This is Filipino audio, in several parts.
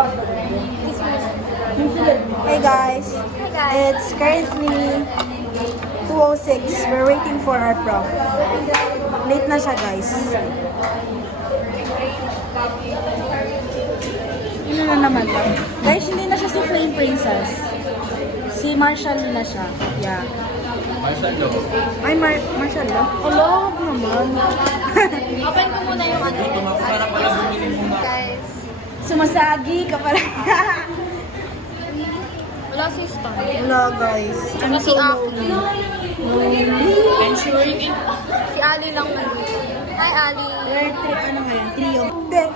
Hey guys, it's currently 2:06. We're waiting for our prof. Late na siya guys. Ano na naman to? Guys, hindi na siya si Flame Princess. Si Marshall na siya. Yeah. Marshall Lo. Ay, Marshall na? Love naman. Open ko muna yung ano. Para pala bumili muna. Guys, Sumasagi ka pala. wala si Star. Hello guys. I'm Kasi so Aki. lonely. Ensuring it. Si Ali lang nandito. Hi, Ali. We're ano ngayon? Trio. Ten.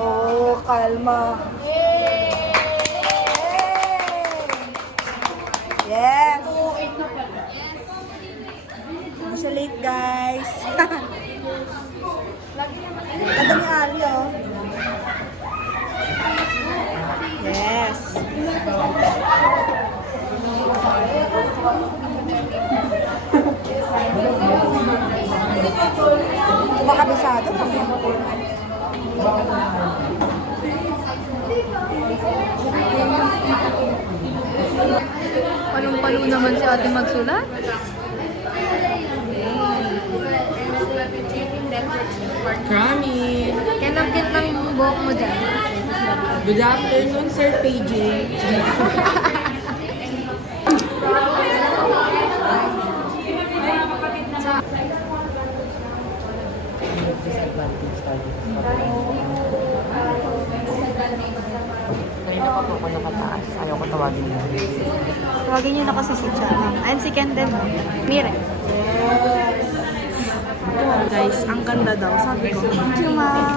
Oh, kalma. Yay! Yes. Hindi siya late guys. Ganda ni Ali oh. Yes. Makabisado kami. Palong-palo naman si ate magsulat. Krami! Kinakit lang yung buhok mo dyan. Good afternoon, Sir PJ. Kanina pa po ako nakataas. Ayaw ko tawagin mo. Tawagin niyo na kasi si Chana. Ayun si Kendall. Mire. Guys, ang ganda daw. Sabi ko, thank you ma'am.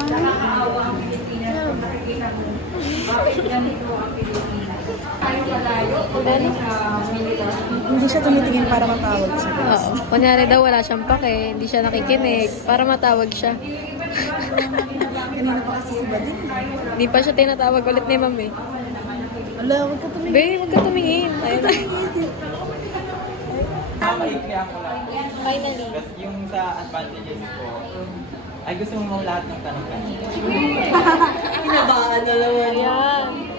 Hindi siya tumitingin para matawag siya. Oo. Kunyari daw wala siyang pake, hindi siya nakikinig, para matawag siya. Kanina pa kasi si Badin. Hindi pa siya tinatawag ulit ni Ma'am eh. Ala, huwag ka tumingin. Babe, huwag ka tumingin. Ayun. Makaiklihan ko lang. Finally. Kasi yung sa advantages ko, ay gusto mo lahat ng tanong kanina. Kinabahan na naman. Ayan.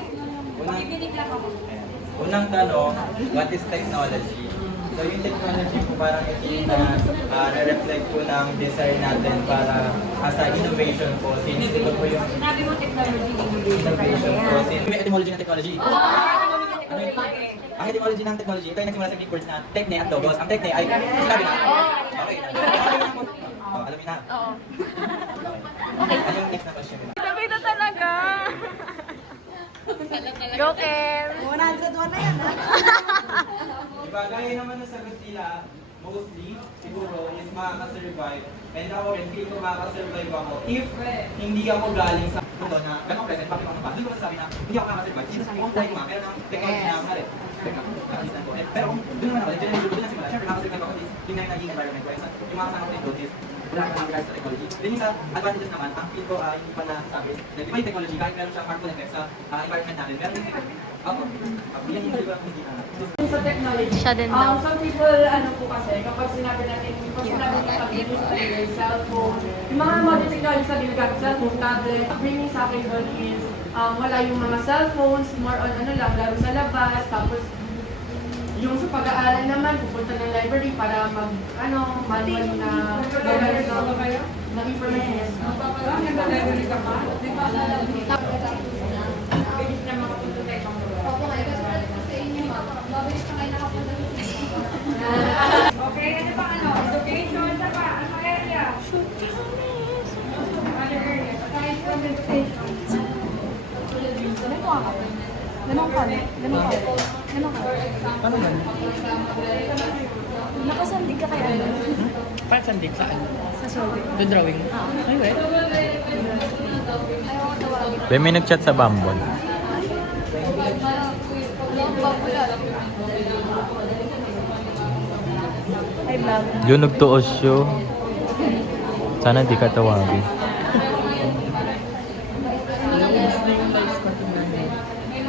Unang tanong, what is technology? So yung technology po parang hindi na-reflect po ng desire natin para as a innovation po. Since ito po yung innovation po. Since may etymology ng technology. Ano yun? Ang etymology ng technology, ito yung nagsimula sa Greek words na techne at logos. Ang techne ay, sinabi na. Okay. Alam niyo na. Oo. Okay, ano yung next na question? Sabi na talaga. Go, Ken. 101 na yan ha. Diba, gaya naman ng sagot nila, mostly, siguro, is makaka-survive. And ako rin, feel ko makaka-survive ako if hindi ako galing sa mundo na ganong present, bakit ako doon ko masasabi na hindi ako makaka-survive. Sinasabi ko, tayo mga, meron ng technology na malit. Pero kung doon naman ako, doon na simula, syempre makaka-survive ako, yung na yung naging environment ko. Yung mga kasama ko rin doon is, wala ka regards sa technology. Then yung sa advantages naman, ang feel ko, hindi pa nasasabi, na di ba yung technology, kahit meron siyang harmful effects sa environment natin, meron din siguro. Ako, yan yung hindi ko hindi na. Sa technology, Siya din daw. some people, ano po kasi, kapag sinabi natin pag-use ng cellphone, yung mga modern technology sa ginagamit, cellphone, tablet, bringing sa akin doon is, wala yung mga cellphones, more on ano lang, laro sa labas, tapos yung sa pag-aaral naman, pupunta ng library para manual na ng information. Yes. Library ka pa? Di ba pwede na makapunta tayo pang Okay, ano pa education, sa pa, ano area? Other areas, aside from education. Ganun ka. Ano man? Nakasandig ka kaya ano? Paano sandig? Saan? Sa solid. The drawing? Ay, wait. May nag-chat sa Bumble. Hi vlog. Yun, nagtuos siya. Sana di ka tawagin.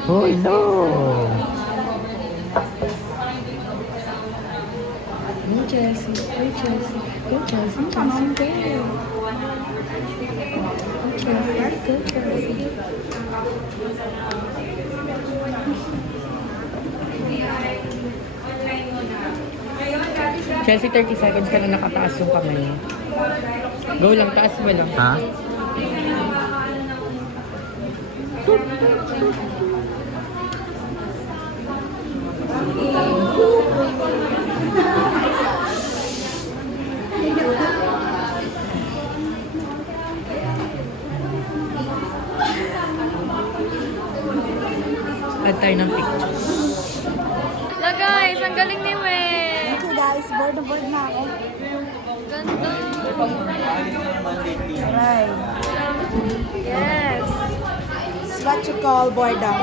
Oh, no! Go Chelsea. Go Chelsea. Go Chelsea. Chelsea. Go. Go Chelsea. Go Chelsea. Chelsea, 30 seconds ka na nakataas yung kamay. Go lang, taas mo lang. Ha? Add tayo ng picture. La guys, ang galing ni May. Thank you guys, bored na bored na ako. Ganda. Alis na naman lately. Right. Yes. It's what you call boredom.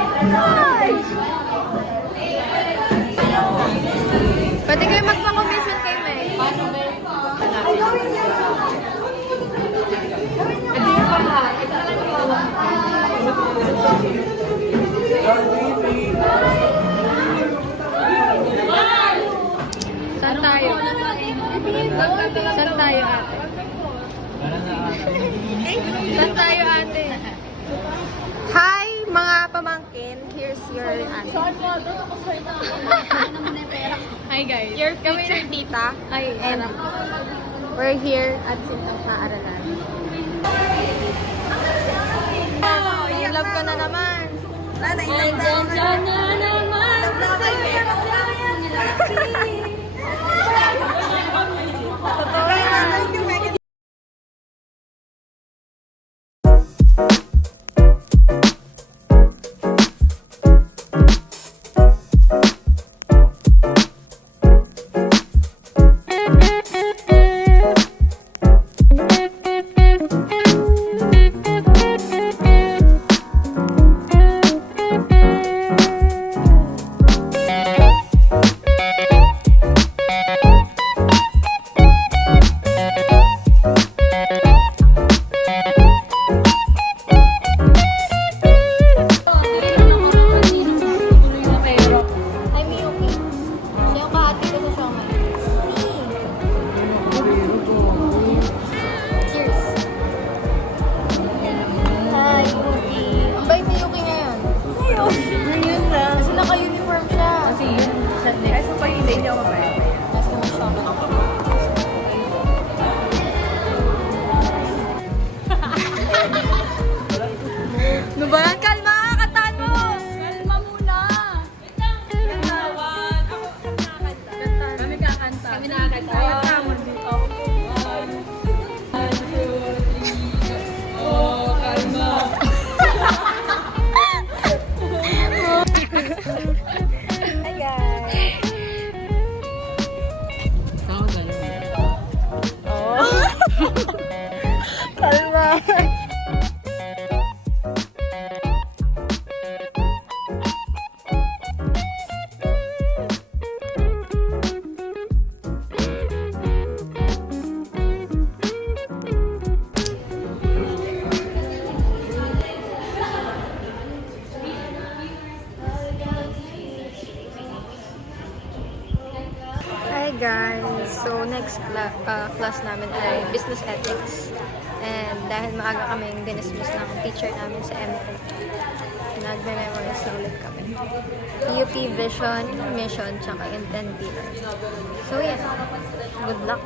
Pwede kayo magpa-commission kay May. Saan tayo? Saan tayo, ate? Saan tayo, ate? Hi, mga pamangkin. Here's your ate. Hi, guys. Your future tita. Ay, and we're here at Sintang Paaralan. Oh, in love ka na naman. Nanay, Ay, Miyuki. Siya yung kahati ko sa siomay. Cheers. Hi, Yuki. Ang bait ni Yuki ngayon. Yun na. Kasi naka-uniform siya. Kasi yun, sa next. Ay, sa pag hindi ako mabait. Kasi mo siomay. Ano ba yan? Kalma! Kantahan mo! Kalma muna! Kami kakanta. Kami nakakanta. Kami dito. Hi guys. Tama ka lang. Kalma. Hi guys! So next class namin ay Business Ethics. And dahil maaga kaming dinismiss ng teacher namin sa M3, nagme-memorize na ulit kami. PUP Vision, Mission, tsaka Intent Pillar. So yeah, good luck!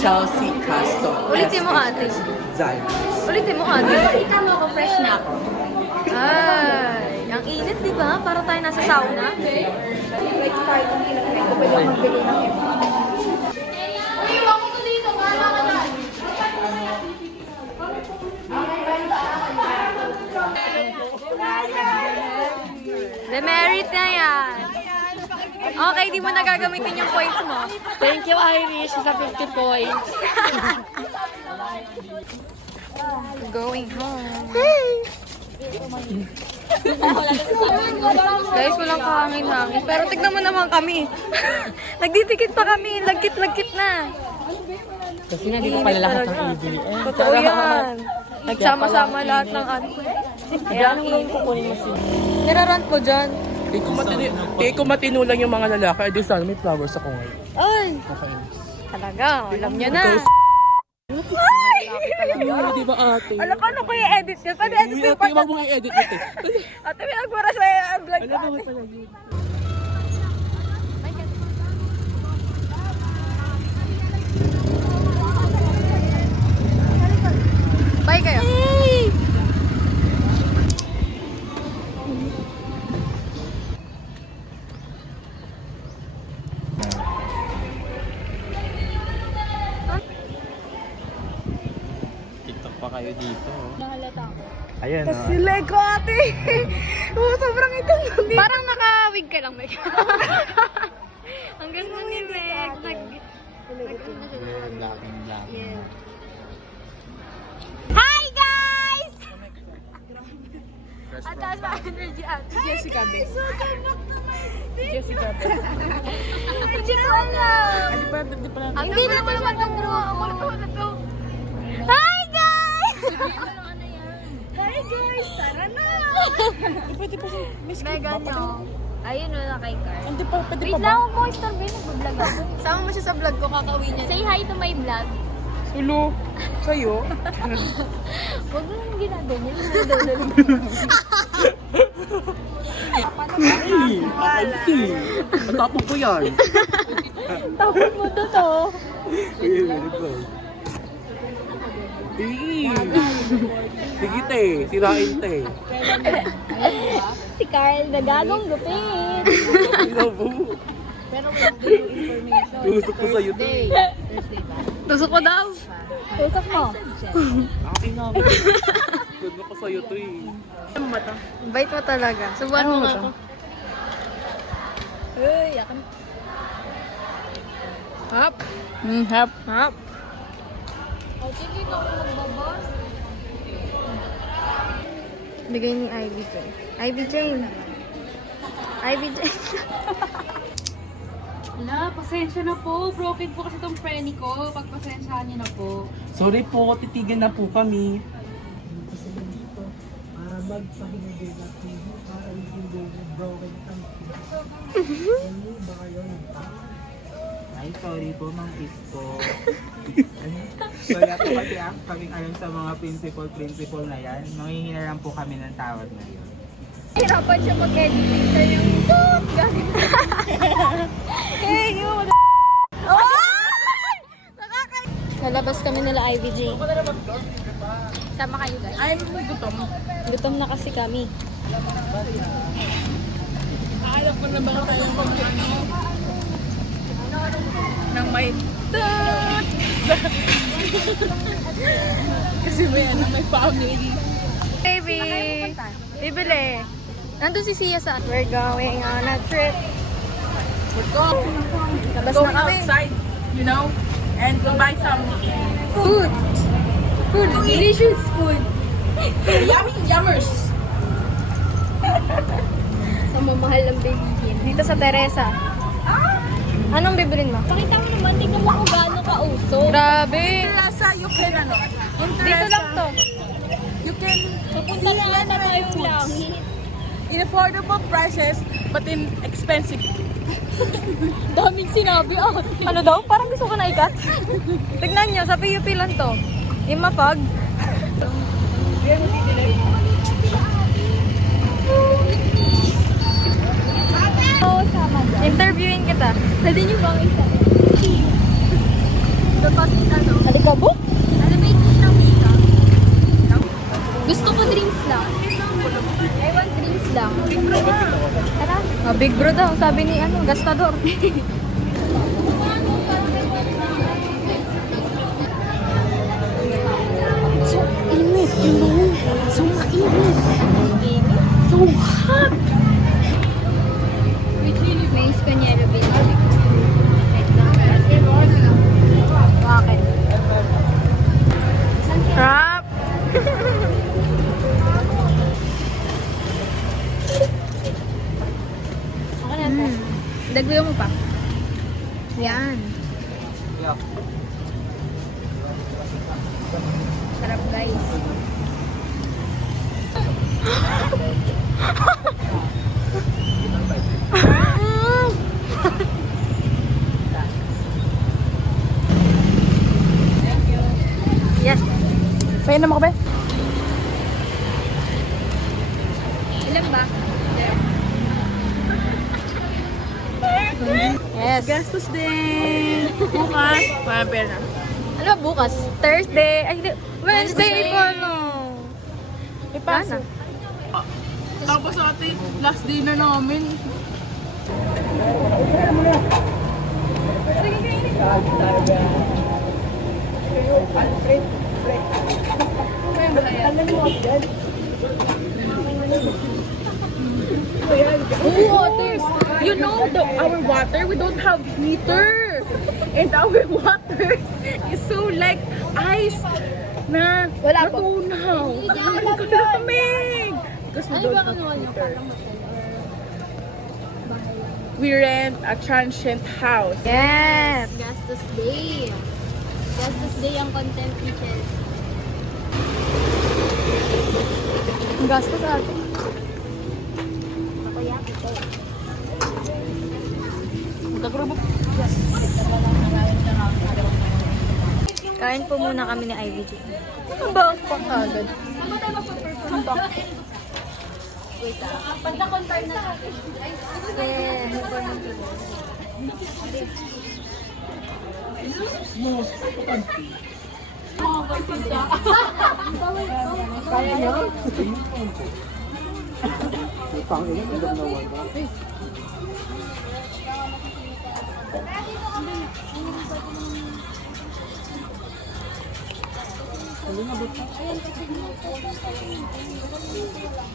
Chelsea Castro. Ulitin mo, ate. Zalmas. Ulitin mo, ate. Kita mo ako, fresh na ako. Ay, ang init, di ba? Para tayo nasa sauna. Like, kahit hindi na ko pwede magbili ng iba. Demerit na yan. Okay, di mo nagagamitin yung points mo. Thank you, Irish, sa 50 points. Going home. Guys, walang kahangin-hangin. Pero tignan mo naman kami. Nagdidikit pa kami. Lagkit-lagkit na. Kasi nga, di ko pala lahat ng ibili. Totoo yan. Nagsama-sama lahat ng ano. Kaya ang init. Nirarant mo dyan. Kung matino lang yung mga lalaki, di sana may flowers ako ngayon. Ay! Talaga, alam niya na. Di ba ate? Alam, paano ko i-edit yun? Paano edit Uy, yun? ate, wag mo i-edit ate. Ate, may nagpura sa vlog ko. Alam mo pala yun. Bye kayo. TikTok pa kayo dito. Ayan, Sila ko, ate. Sobrang itim. Parang naka-wig ka lang, Meg. Ang ganda ni Meg. Blacking. Hi, guys! Ang taas na energy at Jessica Beck. Hindi ko alam. Ang gila mo naman itong Hi, guys! Hi, guys. Tara na. Megan nyo. Ayun na kay Carl. Hindi pa, pwede Wait pa ba? lang, huwag mo istorbe. Nag-vlog ako. Sama mo siya sa vlog ko, kakauwi niya. Say hi to my vlog. Ulo. Sa'yo? Huwag mo nang ginagawa niya. Ay, akansi. Matapong ko yan. Tapos mo to to. Sige, very good. Sige te, sirain te. Si Carl, nagagong lupit. Ikaw po. Tusok ko sa'yo to. Tusok ko daw. Tusok mo. Akin nga. Tusok ko sa'yo to eh. Bait mo talaga. Subuhan mo nga ako. Uy, yakan. Hop. Hap. Hop. O, sige na ako magbabas. Bigay ni Ivy Jane. Ivy Jane. Ivy Jane. Wala, pasensya na po. Broken po kasi itong preni ko. Pagpasensyahan niyo na po. Sorry po, titigil na po kami. Ay, sorry po, Mang Isko. Wala po kasi kaming alam sa mga principal na yan. Manghihinarang po kami ng tawad na yun. Hirapan siya mag-edit picture yung top. Hey, you! Nalabas kami nila Ivy J. Sama kayo guys. Ay, gutom. Gutom na kasi kami. Alam ko na baka tayo nang may tut. Kasi may ano, may family. Baby! Bibili. Nandun si Sia sa... We're going on a trip. Labas Go na kami. outside, you know, and go buy some Food! Food! Delicious food! yummy yummers. Sa mamahal ng bilihin. Dito sa Teresa. Anong bibilin mo? Pakita mo naman, tingnan mo kung gaano ka-uso. Grabe! Teresa, you can ano, Dito lang to. you can Pupunta na na tayo lang. in affordable prices but in expensive. Daming sinabi ah. Ano daw? Parang gusto ko na ikat. Tignan nyo, sa PUP lang to. Yung mapag. Interviewin kita. Pwede nyo bang isa? Dapat ano? Alikabok? Elevate mo ng makeup. Gusto ko dreams lang. I want dreams lang. Big Bro ba? Tara. Big Bro daw, sabi ni ano, Gastador. So init, you know? So mainit. So hot. May Spaniero Binalik. Bakit? Rap! Ako na po. Dagdagan mo pa. Yan. Sarap guys. Yes. Sa'yo naman ko ba? Ilan ba? Yes. Gastos din. Bukas. Para pera. Ano ba bukas? Thursday. Ay, hindi. Wednesday Wednesday. ko, no. Ipasa. Tapos ate, last dinner namin. Waters. You know our water, we don't have heater. And our water is so like ice na Wala po. natunaw. Ang kalamig. Because we don't have heater. We rent a transient house. Yes. Gastos Day. Gastos Day ang content ni Chelsea. Ang gastos ate. Ako yan, ito. Kain po muna kami ni Ivy J. Ano ba ang pangagad? Wait lang. Pagka-confirm na natin.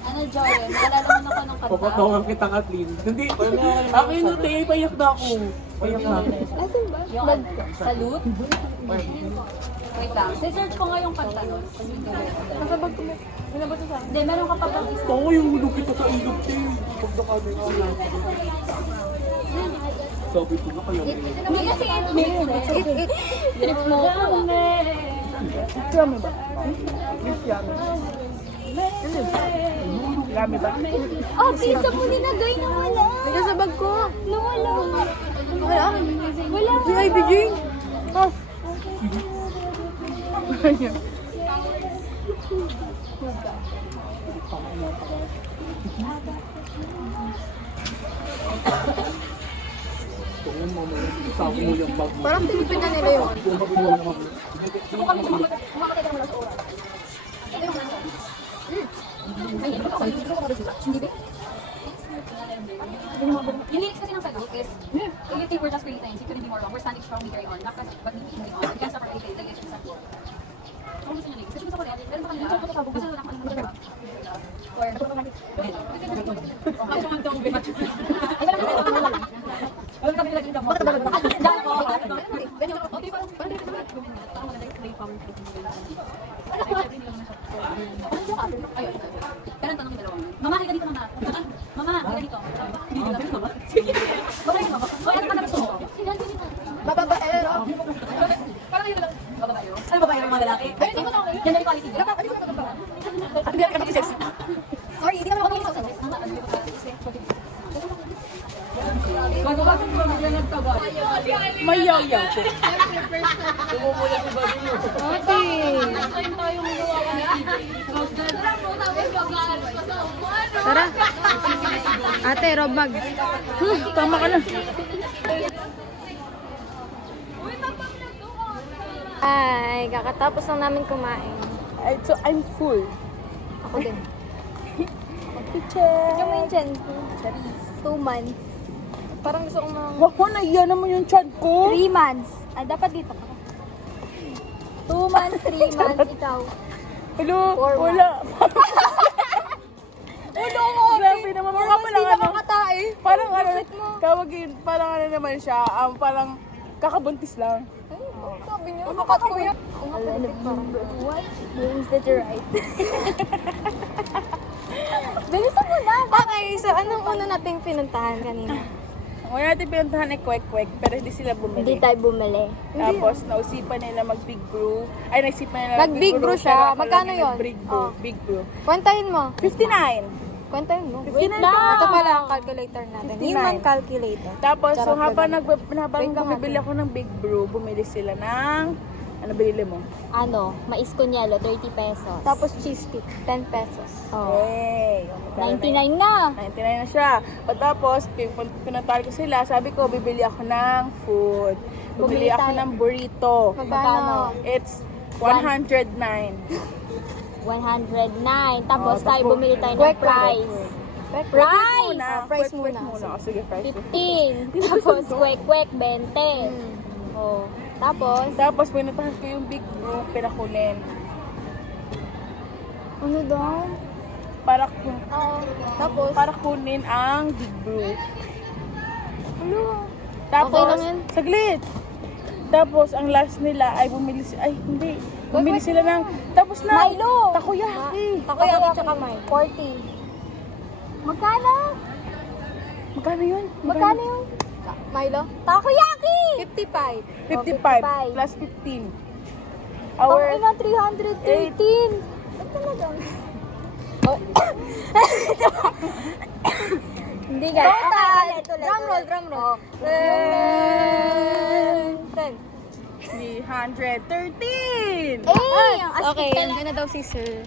Ano, Joel? Nalala mo ako ng kanta. Papatawan kita, Kathleen. Hindi. Akin yung tayo, payak na ako. Payak na ako. Asan ba? Yung salute? Wait lang. Si-search ko nga yung kanta nun. Nasa bag ko mo. Pinabot sa akin. Hindi, meron ka pa bang isa? Ako yung hulog kita sa ilog, tayo. Pag nakadang ako na. Sabi ko na kayo. Hindi kasi trip mo ako. Yummy ba? Yes, yummy. Yummy ba? Oh, pizza mo ninagay na wala. Nasa sa bag ko. Nawala. Wala. Wala. Si Ivy J. Oh. Sabi mo yung bag mo. Parang tinipin na nila yun. Yung lyrics kasi ng sagot is, if you think we're just pretty things, it couldn't be more wrong. We're standing strong, we carry on. Not because, but we keep moving on. We can't stop our faith, like it's just that. Ano gusto niyo lyrics? Kasi gusto ko rin, meron pa kanina. Gusto ko lang kung ano ba? Or, ako naman tong bitch. Ay, wala lang. Wala kami lagi ng mga. Dahil ko. Ganyan ako. Okay, parang may comment. Ayun. Ganun tanong yung dalawa. Mama, halika dito, mama. Mama, halika dito. Sige. Mama, halika dito. O, ano ka na gusto mo? Bababaero. Parang yun lang. Bababayo? Ano babayo ng mga lalaki? Ay, hindi mo na ako. Yan yung quality nila. Hindi ko na ito. Hindi ka mag-sex. Sorry, hindi ka mag-sex. May yaw-yaw po. Tara. Ate, Robag. Tama ka na. ay kakatapos lang namin kumain. So, I'm full. Ako din. Teacher! Ikaw mo yung chan ko. 2 months. Parang gusto kong mga... Wako, naiya naman yung chan ko. 3 months. Ah, dapat dito ka. 2 months, 3 months, ikaw. Hello, 4 wala. Wala ko. Grabe naman. Mukha pa lang ano. Parang ano, tawagin, parang ano naman siya, parang kakabuntis lang. Sabi niyo, kuya. What? Names that you're right. Bilisan mo na. Okay, so anong una nating pinuntahan kanina? Una natin pinuntahan ay kwek-kwek, pero hindi sila bumili. Hindi tayo bumili. Tapos, nausipan nila mag-big brew. Ay, naisipan nila Mag-big brew siya. pero akala Magkano nila yun? Big brew. Oh. Big brew. Kwentahin mo. 59. Kwentahin mo. 59 lang. Ito pala ang calculator natin. 59. Human calculator. Tapos, so Charot habang lang. habang bumibili ako ng big brew, bumili sila ng... Ano binili mo? Ano, mais kunyalo, 30 pesos. Tapos cheese stick, 10 pesos. Hey, 99 na. 99 na siya. O tapos, pinuntahan ko sila, sabi ko, bibili ako ng food. Bibili Bumili ako tayo. ng burrito. Magkano? It's 109. 109. Tapos Oh, tayo tapos bumili tayo ng kwek, fries. Fries! Muna, Fries kwek-kwek muna. O, sige, fries. 15. Tapos kwek-kwek, 20. Oh. Tapos, Tapos, pinuntahan ko yung big brew, pinakunin. Ano daw? Para, Tapos? para kunin ang big brew. Ano? Tapos, Okay lang yan. saglit. Tapos, ang last nila ay bumili ay hindi. Bumili sila ng, tapos na, Milo! takoyaki. Takoyaki tsaka may 40. magkano? Magkano yun? Magkano yun? Milo? Takoyaki! 55. 55 plus 15. Our Our ina 313. Ba't talaga? Oh. Hindi guys. Total! Drum roll, drum roll. 10. 313. Eh! Okay, Nandun na daw si sir.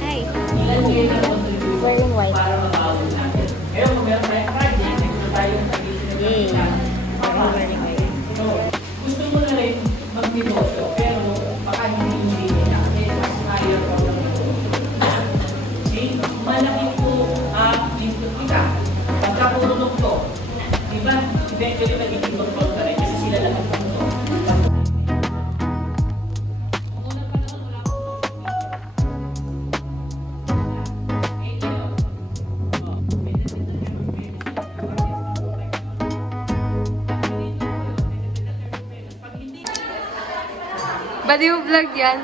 Hi. Wearing white. Yay. Wearing white. Gusto mo na rin magnegosyo, pero baka hindi na kasi mas higher ka lang. Okay? Malaki po input kita. Pagka purunok to, di ba? Eventually magiging doktor ka rin kasi sila lang ang doktor. Badi mo vlog yan?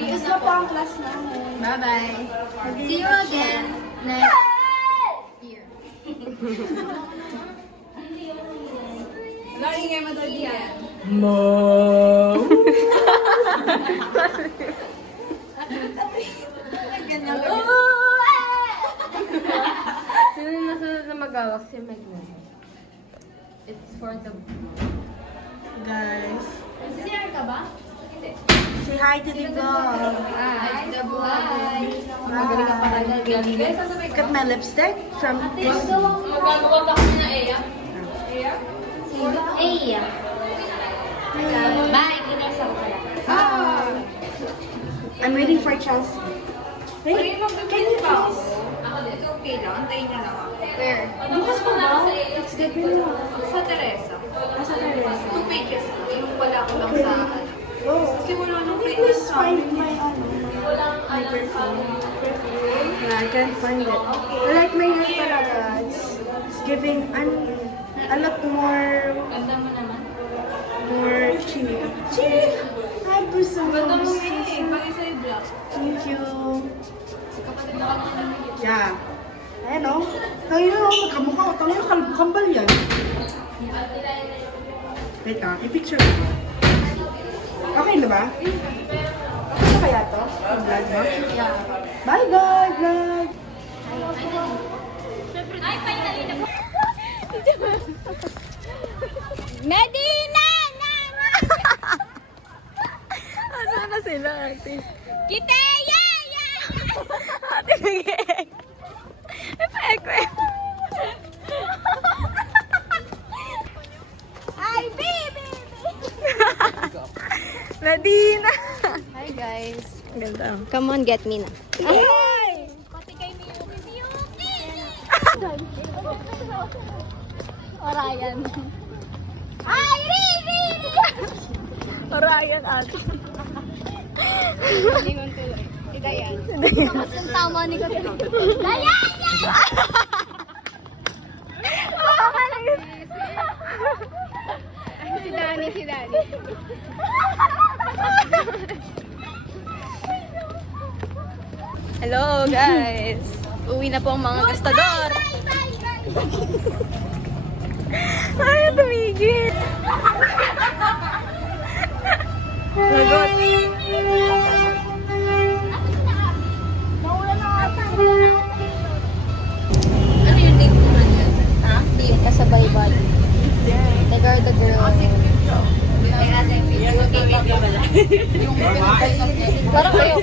Gusto po ang class namin. Bye-bye. See you again next year. Ingay mo daw diyan. Sino yung nasunod na magawak? Si Megnan. It's for the... Guys, CR ka ba? say hi to the vlog. Hi, the vlog. Magaling ka pala ng Look at my lipstick from this. Magagawa ba kami na Eya? Hey. Bye. Good night sa pala. I'm waiting for Chelsea. Can you please? Okay lang, antayin niyo lang ako. Where? Bukas pa ba? Let's get me na. Sa Teresa. Asa ka rin? 2 pages. Yung wala ko lang sa ano. Oh. Kasi wala nang Can you please find my, my perfume? Yeah, I can't find it. I like my hair talaga. It's giving a lot more... Ganda mo naman. More chill. Chill! Hi, Gusto. Ganda mo eh. Bagay sa'yo black. Thank you. Kapatid na kami ng Yeah. Ayan o. Tangin na ako, magkamukha ko. Tangin na, kambal yan. Wait ah, i-picture ko. Okay na ba? Okay na kaya to? Ang vlog mo? Yeah. Bye bye, vlog! Ay, finally na po. Medina! Asan na sila, ate? Kita! Ate, nag-e-ek. Epe-ekwe. Ay, baby! Medina! Hi, guys. Ganda. Come on, get me na. Ay! Pati kay Miyuki. Orion. Ay, Rivi! Orion, ate. Lingon tuloy. Si Dayan. Tapos yung tama ni Dayan! Si Dani, si Dani. Hello, guys. Uwi na po ang mga gastador. Ay, tumigil. Lagot. Ano yung date naman yun? Ha? Date kasabay ba? Like are the girl. Parang kayo.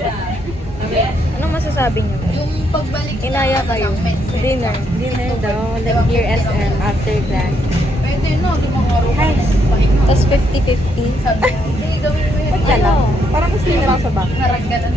Anong masasabi niyo? Yung pagbalik inaya kayo. Dinner. Dinner daw. Like here SM after class. Pwede no, di mga araw. Nice. Tapos 50-50. Sabi niya, hindi gawin mo yun. Ba't ka lang? Parang gusto nila sa back. Naragdanan.